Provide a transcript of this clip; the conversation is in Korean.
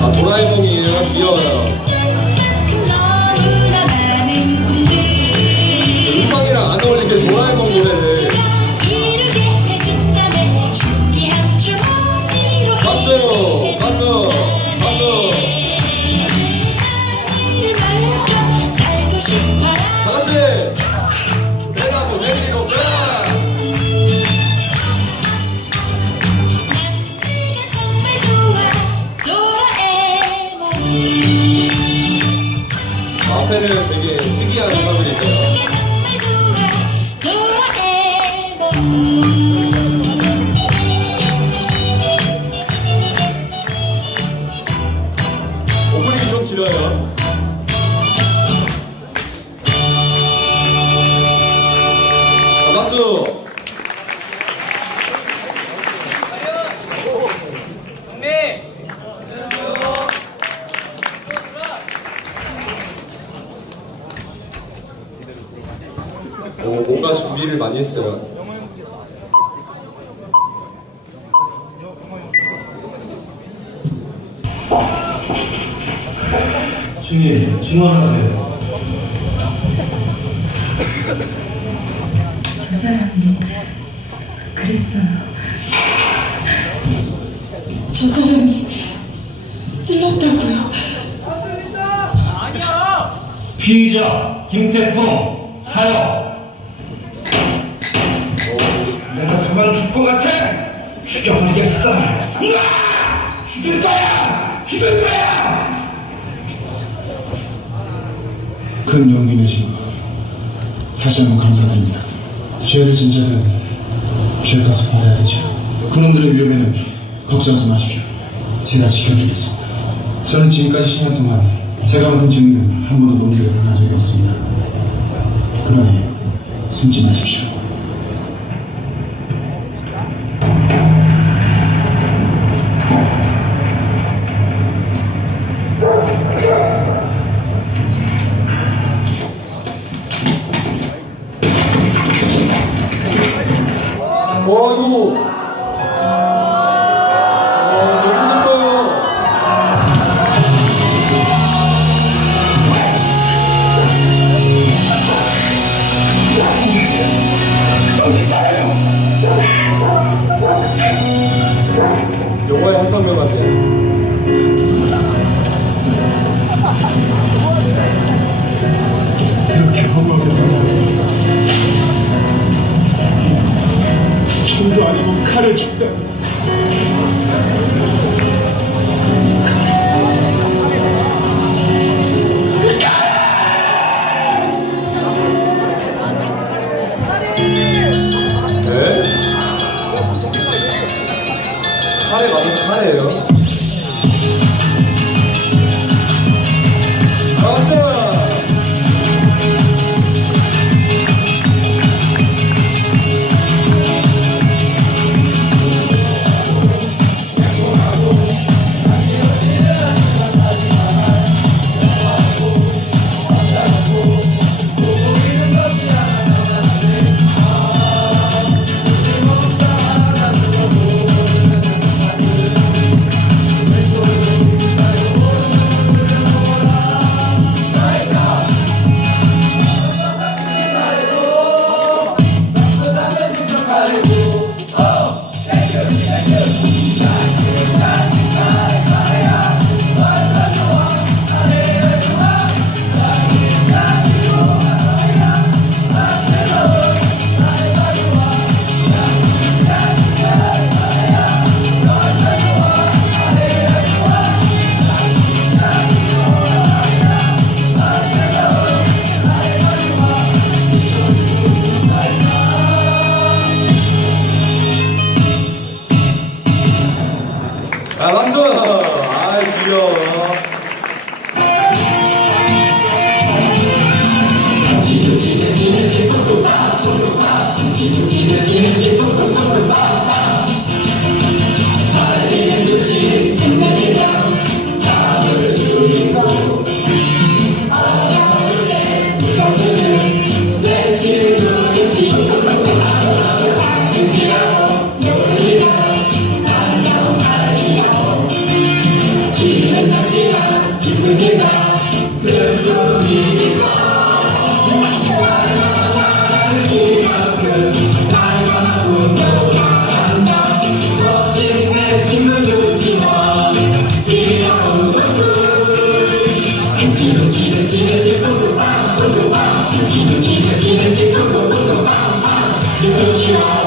아 도라에몽이에요? 귀여워요 앞에는 되게 특이한 좋아 도라에몽 오프닝이 좀 길어요. 자, 박수 오, 뭔가 준비를 많이 했어요. 중원하세요. 그랬어요. 저 사람이 찔렀다고요. 피의자 김태풍 사형. 죽여버리겠어. 으아! 죽일 거야. 죽일 거야. 큰 용기 내신 거 다시 한번 감사드립니다. 죄를 진 자들은 죄값을 받아야 되죠. 그놈들의 위험에는 걱정하지 마십시오. 제가 지켜드리겠습니다. 저는 지금까지 10년 동안 제가 만든 증인은 한 번도 논리를 한 적이 없습니다. 그러니 숨지 마십시오. 어이구. 어, 너무 슬퍼요. 영화의 한 장면 같아. 아 一根筋，一根筋，一根筋，骨头棒，骨头棒；一根筋，一根筋，一根筋，骨头骨头棒棒。牛头气啊！